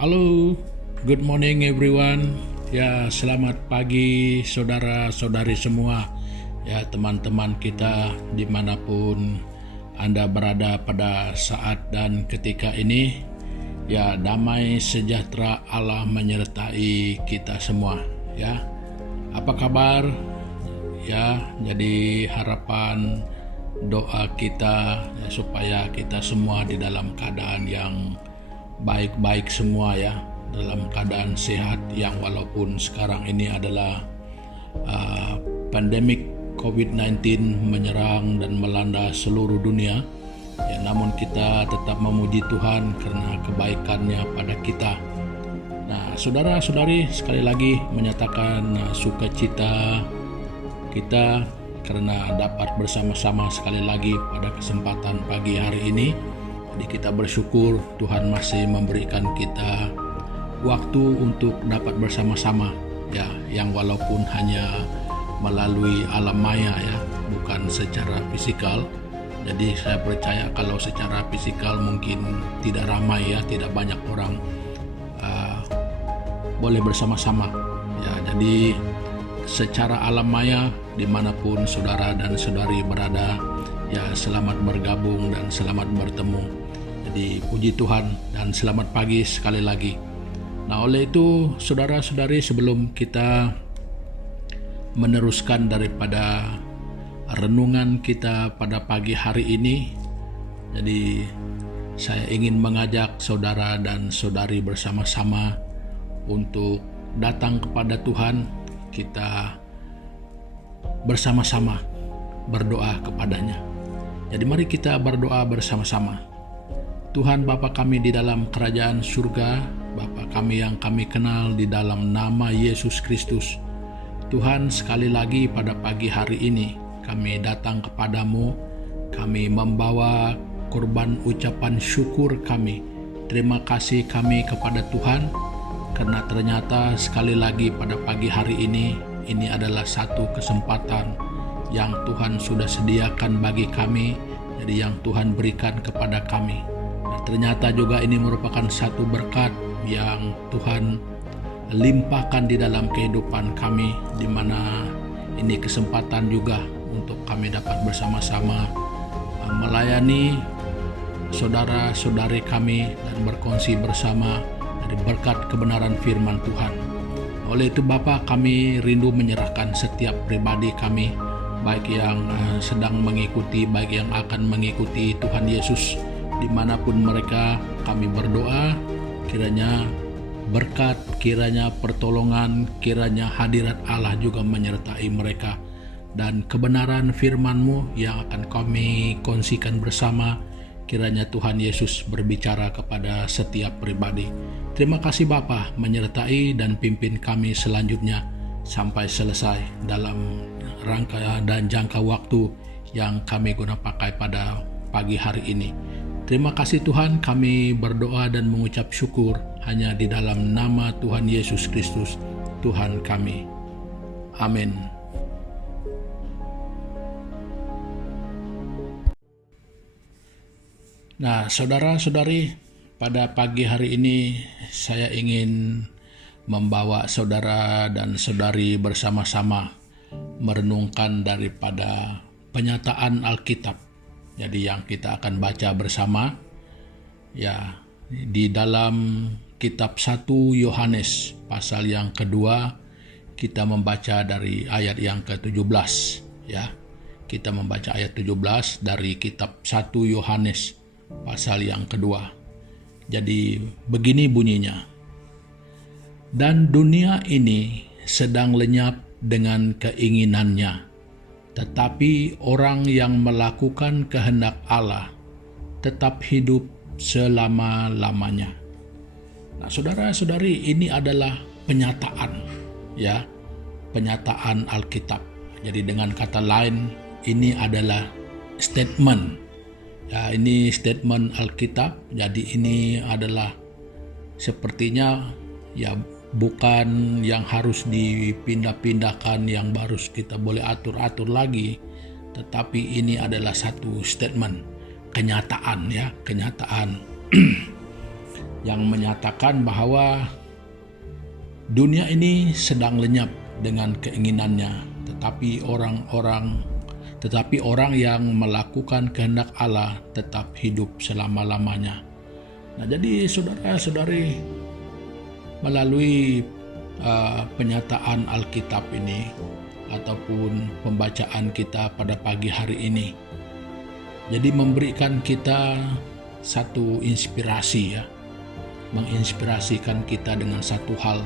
Halo, good morning everyone. Ya, selamat pagi saudara-saudari semua. Ya, teman-teman kita dimanapun Anda berada pada saat dan ketika ini. Ya, damai sejahtera Allah menyertai kita semua. Ya, apa kabar? Ya, jadi harapan doa kita ya, supaya kita semua di dalam keadaan yang baik-baik semua ya, dalam keadaan sehat yang walaupun sekarang ini adalah pandemik COVID-19 menyerang dan melanda seluruh dunia ya, namun kita tetap memuji Tuhan karena kebaikannya pada kita. Nah, saudara-saudari, sekali lagi menyatakan sukacita kita karena dapat bersama-sama sekali lagi pada kesempatan pagi hari ini. Jadi kita bersyukur Tuhan masih memberikan kita waktu untuk dapat bersama-sama ya, yang walaupun hanya melalui alam maya ya, bukan secara fisikal. Jadi saya percaya kalau secara fisikal mungkin tidak ramai ya, tidak banyak orang boleh bersama-sama ya. Jadi secara alam maya dimanapun saudara dan saudari berada ya, selamat bergabung dan selamat bertemu. Jadi puji Tuhan dan selamat pagi sekali lagi. Nah, oleh itu saudara-saudari, sebelum kita meneruskan daripada renungan kita pada pagi hari ini, jadi saya ingin mengajak saudara dan saudari bersama-sama untuk datang kepada Tuhan. Kita bersama-sama berdoa kepadanya. Jadi mari kita berdoa bersama-sama. Tuhan Bapa kami di dalam kerajaan surga, Bapa kami yang kami kenal di dalam nama Yesus Kristus. Tuhan, sekali lagi pada pagi hari ini kami datang kepadamu, kami membawa kurban ucapan syukur kami. Terima kasih kami kepada Tuhan, karena ternyata sekali lagi pada pagi hari ini adalah satu kesempatan yang Tuhan sudah sediakan bagi kami, jadi yang Tuhan berikan kepada kami. Dan ternyata juga ini merupakan satu berkat yang Tuhan limpahkan di dalam kehidupan kami, di mana ini kesempatan juga untuk kami dapat bersama-sama melayani saudara-saudari kami dan berkongsi bersama dari berkat kebenaran firman Tuhan. Oleh itu Bapa, kami rindu menyerahkan setiap pribadi kami, baik yang sedang mengikuti, baik yang akan mengikuti Tuhan Yesus dimanapun mereka. Kami berdoa kiranya berkat, kiranya pertolongan, kiranya hadirat Allah juga menyertai mereka, dan kebenaran firman-Mu yang akan kami kongsikan bersama, kiranya Tuhan Yesus berbicara kepada setiap pribadi. Terima kasih Bapa, menyertai dan pimpin kami selanjutnya sampai selesai dalam rangka dan jangka waktu yang kami guna pakai pada pagi hari ini. Terima kasih Tuhan, kami berdoa dan mengucap syukur hanya di dalam nama Tuhan Yesus Kristus, Tuhan kami. Amin. Nah, saudara-saudari, pada pagi hari ini saya ingin membawa saudara dan saudari bersama-sama merenungkan daripada penyataan Alkitab. Jadi yang kita akan baca bersama ya, di dalam kitab 1 Yohanes pasal yang kedua, kita membaca dari ayat yang ke-17 ya. Kita membaca ayat 17 dari kitab 1 Yohanes pasal yang kedua. Jadi begini bunyinya. Dan dunia ini sedang lenyap dengan keinginannya, tetapi orang yang melakukan kehendak Allah tetap hidup selama-lamanya. Nah, saudara-saudari, ini adalah penyataan ya, penyataan Alkitab. Jadi dengan kata lain, ini adalah statement. Ya, ini statement Alkitab. Jadi ini adalah sepertinya ya, bukan yang harus dipindah-pindahkan, yang baru kita boleh atur-atur lagi, tetapi ini adalah satu statement, kenyataan ya, kenyataan. yang menyatakan bahwa dunia ini sedang lenyap dengan keinginannya, tetapi orang yang melakukan kehendak Allah tetap hidup selama-lamanya. Nah, jadi saudara-saudari, melalui penyataan Alkitab ini ataupun pembacaan kita pada pagi hari ini, jadi memberikan kita satu inspirasi ya, menginspirasikan kita dengan satu hal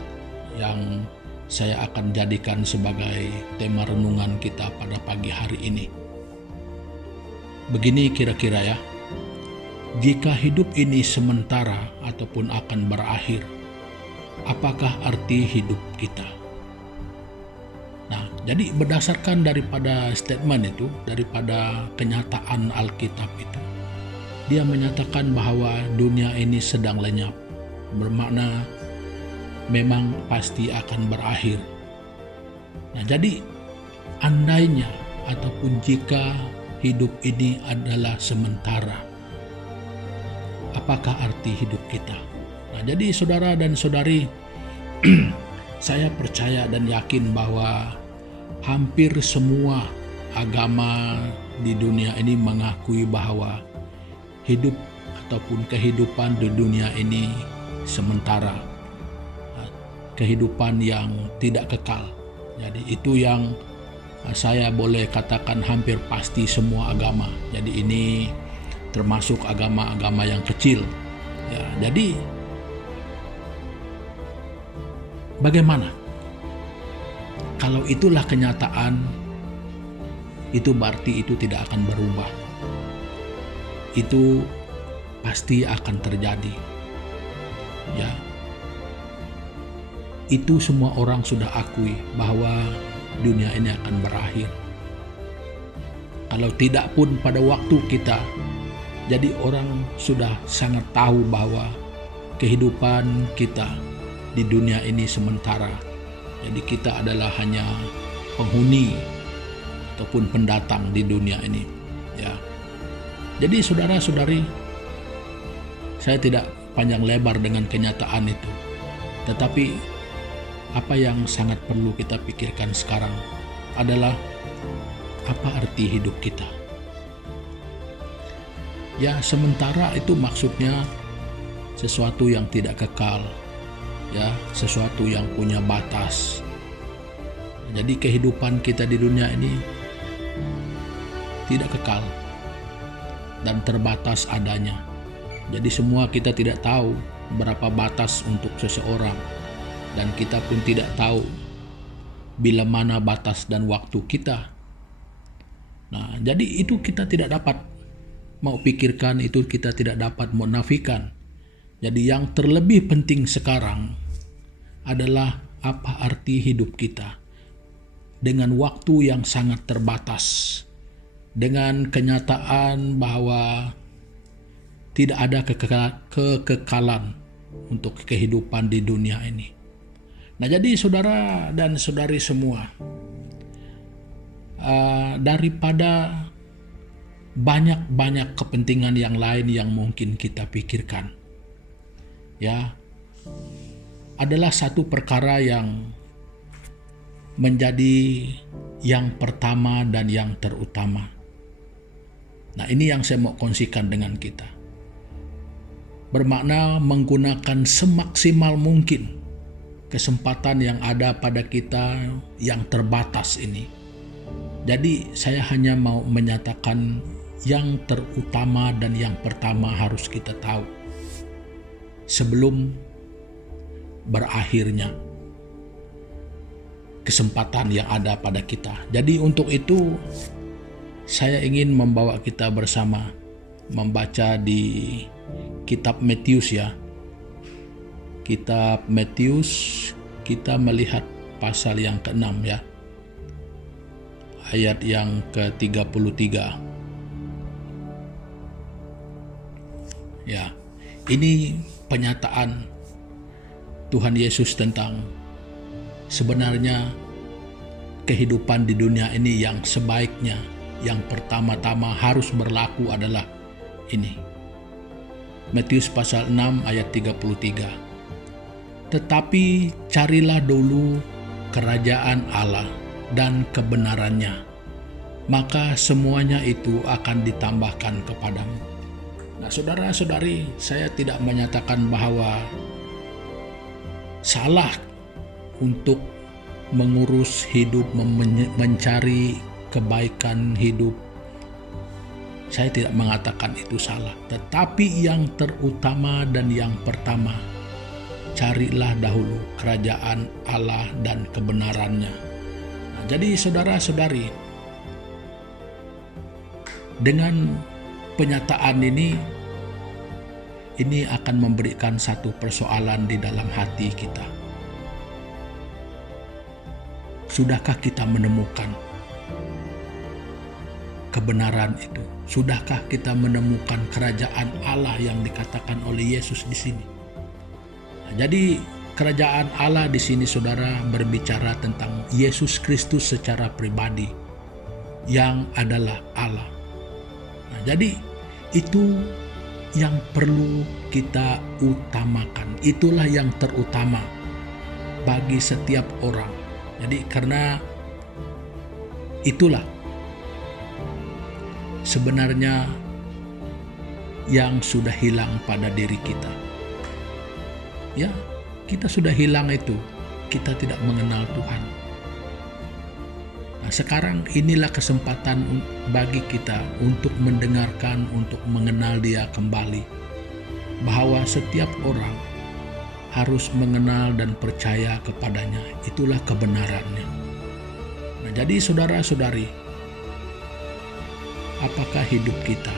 yang saya akan jadikan sebagai tema renungan kita pada pagi hari ini. Begini kira-kira ya, jika hidup ini sementara ataupun akan berakhir, apakah arti hidup kita? Nah, jadi berdasarkan daripada statement itu, daripada kenyataan Alkitab itu, dia menyatakan bahwa dunia ini sedang lenyap, bermakna memang pasti akan berakhir. Nah, jadi andainya ataupun jika hidup ini adalah sementara, apakah arti hidup kita? Nah, jadi saudara dan saudari, saya percaya dan yakin bahwa hampir semua agama di dunia ini mengakui bahwa hidup ataupun kehidupan di dunia ini sementara, kehidupan yang tidak kekal. Jadi itu yang saya boleh katakan hampir pasti semua agama. Jadi ini termasuk agama-agama yang kecil. Ya, jadi bagaimana? Kalau itulah kenyataan, itu berarti itu tidak akan berubah. Itu pasti akan terjadi. Ya. Itu semua orang sudah akui bahwa dunia ini akan berakhir. Kalau tidak pun pada waktu kita, jadi orang sudah sangat tahu bahwa kehidupan kita di dunia ini sementara. Jadi kita adalah hanya penghuni ataupun pendatang di dunia ini. Ya. Jadi saudara-saudari, saya tidak panjang lebar dengan kenyataan itu. Tetapi apa yang sangat perlu kita pikirkan sekarang adalah apa arti hidup kita. Ya, sementara itu maksudnya sesuatu yang tidak kekal. Ya, sesuatu yang punya batas. Jadi kehidupan kita di dunia ini tidak kekal dan terbatas adanya. Jadi semua kita tidak tahu berapa batas untuk seseorang, dan kita pun tidak tahu bila mana batas dan waktu kita. Nah, jadi itu kita tidak dapat mau pikirkan, itu kita tidak dapat menafikan. Jadi yang terlebih penting sekarang adalah apa arti hidup kita dengan waktu yang sangat terbatas, dengan kenyataan bahwa tidak ada kekekalan untuk kehidupan di dunia ini. Nah, jadi saudara dan saudari semua, daripada banyak-banyak kepentingan yang lain yang mungkin kita pikirkan, ya, adalah satu perkara yang menjadi yang pertama dan yang terutama. Nah, ini yang saya mau kongsikan dengan kita. Bermakna menggunakan semaksimal mungkin kesempatan yang ada pada kita yang terbatas ini. Jadi saya hanya mau menyatakan yang terutama dan yang pertama harus kita tahu sebelum berakhirnya kesempatan yang ada pada kita. Jadi untuk itu saya ingin membawa kita bersama membaca di kitab Matius ya. Kitab Matius, kita melihat pasal yang ke-6 ya. Ayat yang ke-33. Ya. Ini penyataan Tuhan Yesus tentang sebenarnya kehidupan di dunia ini yang sebaiknya, yang pertama-tama harus berlaku adalah ini. Matius pasal 6 ayat 33. Tetapi carilah dulu kerajaan Allah dan kebenarannya, maka semuanya itu akan ditambahkan kepadamu. Nah, saudara-saudari, saya tidak menyatakan bahwa salah untuk mengurus hidup, mencari kebaikan hidup. Saya tidak mengatakan itu salah. Tetapi yang terutama dan yang pertama, carilah dahulu kerajaan Allah dan kebenarannya. Nah, jadi saudara-saudari, dengan penyataan ini akan memberikan satu persoalan di dalam hati kita. Sudahkah kita menemukan kebenaran itu? Sudahkah kita menemukan kerajaan Allah yang dikatakan oleh Yesus di sini? Nah, jadi kerajaan Allah di sini, saudara, berbicara tentang Yesus Kristus secara pribadi yang adalah Allah. Nah, jadi itu yang perlu kita utamakan. Itulah yang terutama bagi setiap orang. Jadi karena itulah sebenarnya yang sudah hilang pada diri kita. Ya, kita sudah hilang itu. Kita tidak mengenal Tuhan. Nah, sekarang inilah kesempatan bagi kita untuk mendengarkan, untuk mengenal Dia kembali. Bahwa setiap orang harus mengenal dan percaya kepadanya. Itulah kebenarannya. Nah, jadi saudara-saudari, apakah hidup kita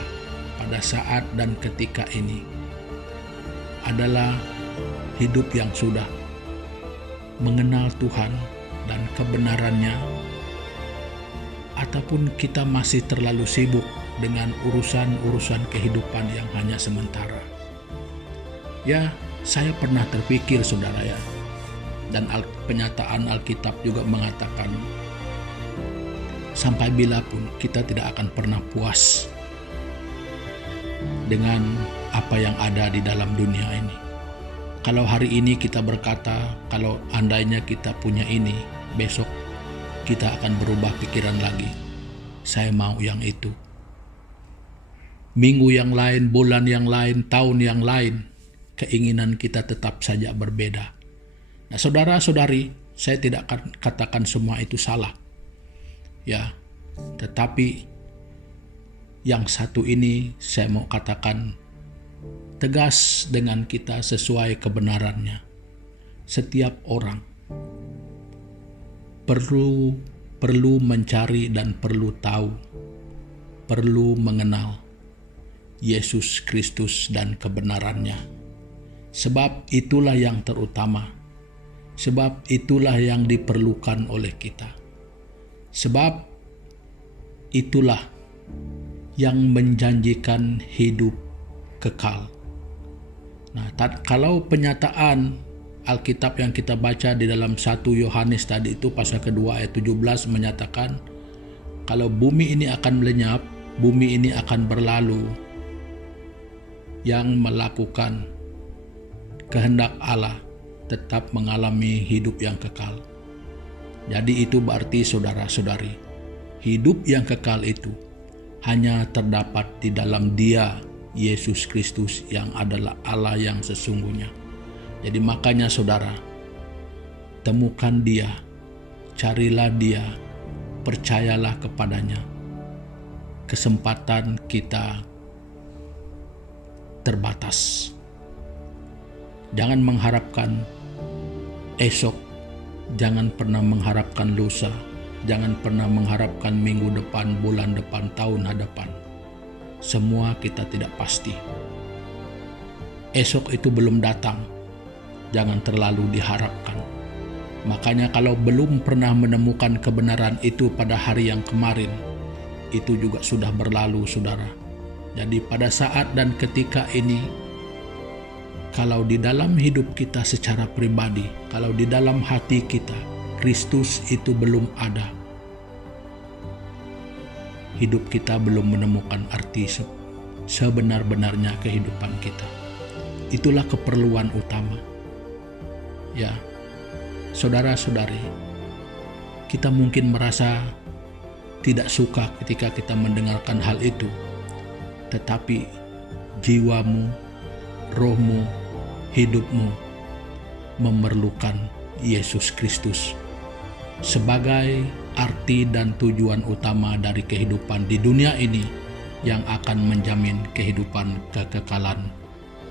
pada saat dan ketika ini adalah hidup yang sudah mengenal Tuhan dan kebenarannya, ataupun kita masih terlalu sibuk dengan urusan-urusan kehidupan yang hanya sementara? Ya, saya pernah terpikir, saudara, ya, dan penyataan Alkitab juga mengatakan, sampai bila pun kita tidak akan pernah puas dengan apa yang ada di dalam dunia ini. Kalau hari ini kita berkata, kalau andainya kita punya ini, besok kita akan berubah pikiran lagi. Saya mau yang itu. Minggu yang lain, bulan yang lain, tahun yang lain, keinginan kita tetap saja berbeda. Nah, saudara-saudari, saya tidak akan katakan semua itu salah. Ya, tetapi yang satu ini saya mau katakan tegas dengan kita sesuai kebenarannya. Setiap orang perlu mencari dan perlu tahu, perlu mengenal Yesus Kristus dan kebenarannya. Sebab itulah yang terutama. Sebab itulah yang diperlukan oleh kita. Sebab itulah yang menjanjikan hidup kekal. Nah, kalau penyataan Alkitab yang kita baca di dalam 1 Yohanes tadi itu pasal kedua ayat 17 menyatakan kalau bumi ini akan melenyap, bumi ini akan berlalu, yang melakukan kehendak Allah tetap mengalami hidup yang kekal. Jadi itu berarti, saudara-saudari, hidup yang kekal itu hanya terdapat di dalam Dia, Yesus Kristus, yang adalah Allah yang sesungguhnya. Jadi makanya saudara, temukan Dia, carilah Dia, percayalah kepadanya. Kesempatan kita terbatas. Jangan mengharapkan esok, jangan pernah mengharapkan lusa, jangan pernah mengharapkan minggu depan, bulan depan, tahun hadapan. Semua kita tidak pasti. Esok itu belum datang, jangan terlalu diharapkan. Makanya kalau belum pernah menemukan kebenaran itu pada hari yang kemarin, itu juga sudah berlalu, saudara. Jadi pada saat dan ketika ini, kalau di dalam hidup kita secara pribadi, kalau di dalam hati kita, Kristus itu belum ada, hidup kita belum menemukan arti sebenar-benarnya kehidupan kita. Itulah keperluan utama. Ya, saudara-saudari, kita mungkin merasa tidak suka ketika kita mendengarkan hal itu, tetapi jiwamu, rohmu, hidupmu memerlukan Yesus Kristus sebagai arti dan tujuan utama dari kehidupan di dunia ini yang akan menjamin kehidupan kekekalan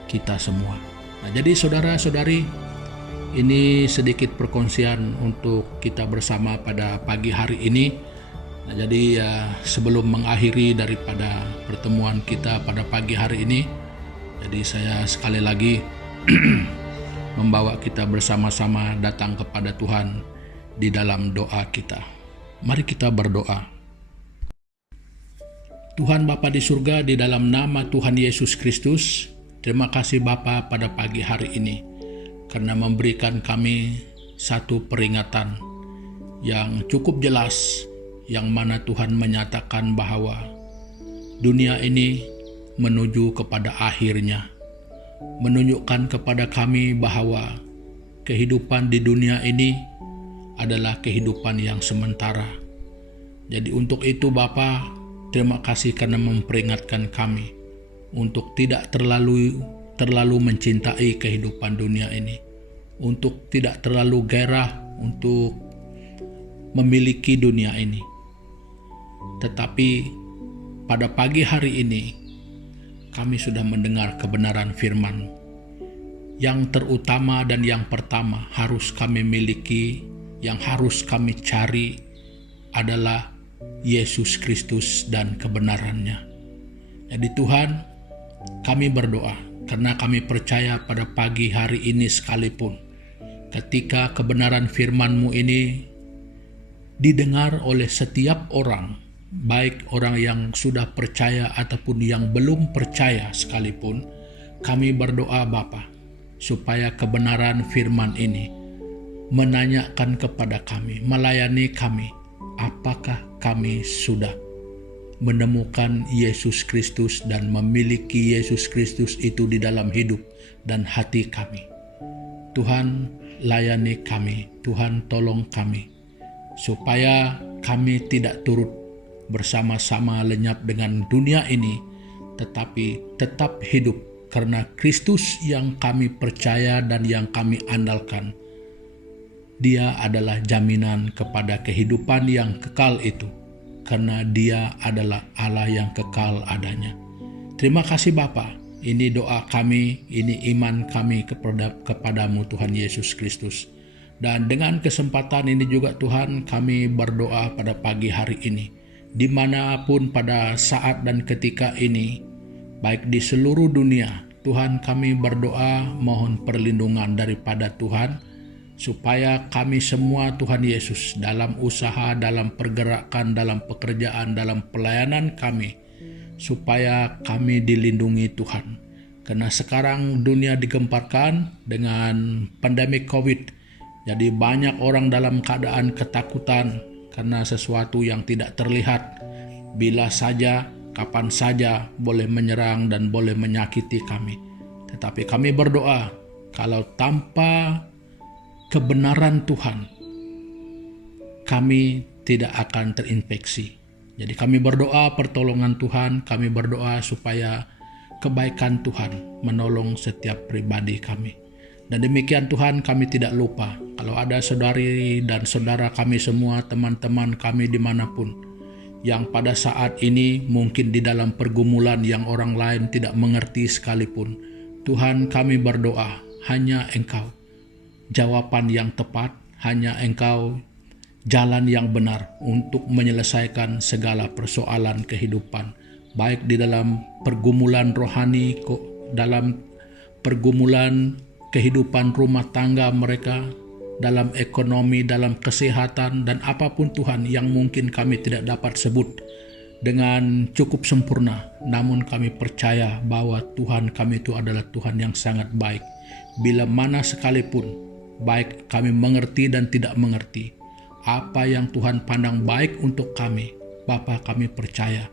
kita semua. Nah, jadi saudara-saudari, ini sedikit perkongsian untuk kita bersama pada pagi hari ini. Nah, jadi sebelum mengakhiri daripada pertemuan kita pada pagi hari ini, jadi saya sekali lagi membawa kita bersama-sama datang kepada Tuhan di dalam doa kita. Mari kita berdoa. Tuhan Bapa di surga, di dalam nama Tuhan Yesus Kristus, terima kasih Bapa pada pagi hari ini karena memberikan kami satu peringatan yang cukup jelas, yang mana Tuhan menyatakan bahwa dunia ini menuju kepada akhirnya, menunjukkan kepada kami bahwa kehidupan di dunia ini adalah kehidupan yang sementara. Jadi untuk itu Bapa, terima kasih karena memperingatkan kami untuk tidak terlalu mencintai kehidupan dunia ini, untuk tidak terlalu gairah untuk memiliki dunia ini. Tetapi pada pagi hari ini kami sudah mendengar kebenaran firman. Yang terutama dan yang pertama harus kami miliki, yang harus kami cari adalah Yesus Kristus dan kebenarannya. Jadi Tuhan, kami berdoa karena kami percaya pada pagi hari ini sekalipun, ketika kebenaran firman-Mu ini didengar oleh setiap orang, baik orang yang sudah percaya ataupun yang belum percaya sekalipun, kami berdoa Bapa, supaya kebenaran firman ini menanyakan kepada kami, melayani kami, apakah kami sudah menemukan Yesus Kristus dan memiliki Yesus Kristus itu di dalam hidup dan hati kami. Tuhan, layani kami, Tuhan tolong kami, supaya kami tidak turut bersama-sama lenyap dengan dunia ini, tetapi tetap hidup karena Kristus yang kami percaya dan yang kami andalkan. Dia adalah jaminan kepada kehidupan yang kekal itu, karena Dia adalah Allah yang kekal adanya. Terima kasih Bapa. Ini doa kami, ini iman kami kepadamu Tuhan Yesus Kristus. Dan dengan kesempatan ini juga Tuhan, kami berdoa pada pagi hari ini, dimanapun pada saat dan ketika ini, baik di seluruh dunia, Tuhan kami berdoa mohon perlindungan daripada Tuhan, supaya kami semua Tuhan Yesus dalam usaha, dalam pergerakan, dalam pekerjaan, dalam pelayanan kami, supaya kami dilindungi Tuhan. Karena sekarang dunia digemparkan dengan pandemi COVID, jadi banyak orang dalam keadaan ketakutan karena sesuatu yang tidak terlihat, bila saja, kapan saja boleh menyerang dan boleh menyakiti kami. Tetapi kami berdoa, kalau tanpa kebenaran Tuhan, kami tidak akan terinfeksi. Jadi kami berdoa pertolongan Tuhan, kami berdoa supaya kebaikan Tuhan menolong setiap pribadi kami. Dan demikian Tuhan, kami tidak lupa kalau ada saudari dan saudara kami semua, teman-teman kami dimanapun, yang pada saat ini mungkin di dalam pergumulan yang orang lain tidak mengerti sekalipun. Tuhan, kami berdoa, hanya Engkau jawaban yang tepat, hanya Engkau jalan yang benar untuk menyelesaikan segala persoalan kehidupan, baik di dalam pergumulan rohani, dalam pergumulan kehidupan rumah tangga mereka, dalam ekonomi, dalam kesehatan, dan apapun Tuhan yang mungkin kami tidak dapat sebut dengan cukup sempurna. Namun kami percaya bahwa Tuhan kami itu adalah Tuhan yang sangat baik. Bila mana sekalipun, baik kami mengerti dan tidak mengerti, apa yang Tuhan pandang baik untuk kami, Bapa, kami percaya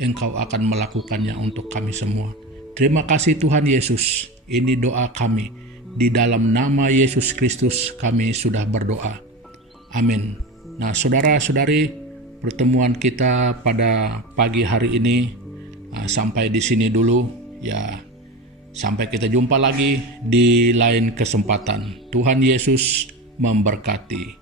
Engkau akan melakukannya untuk kami semua. Terima kasih Tuhan Yesus. Ini doa kami. Di dalam nama Yesus Kristus kami sudah berdoa. Amin. Nah, saudara-saudari, pertemuan kita pada pagi hari ini sampai di sini dulu ya. Sampai kita jumpa lagi di lain kesempatan. Tuhan Yesus memberkati.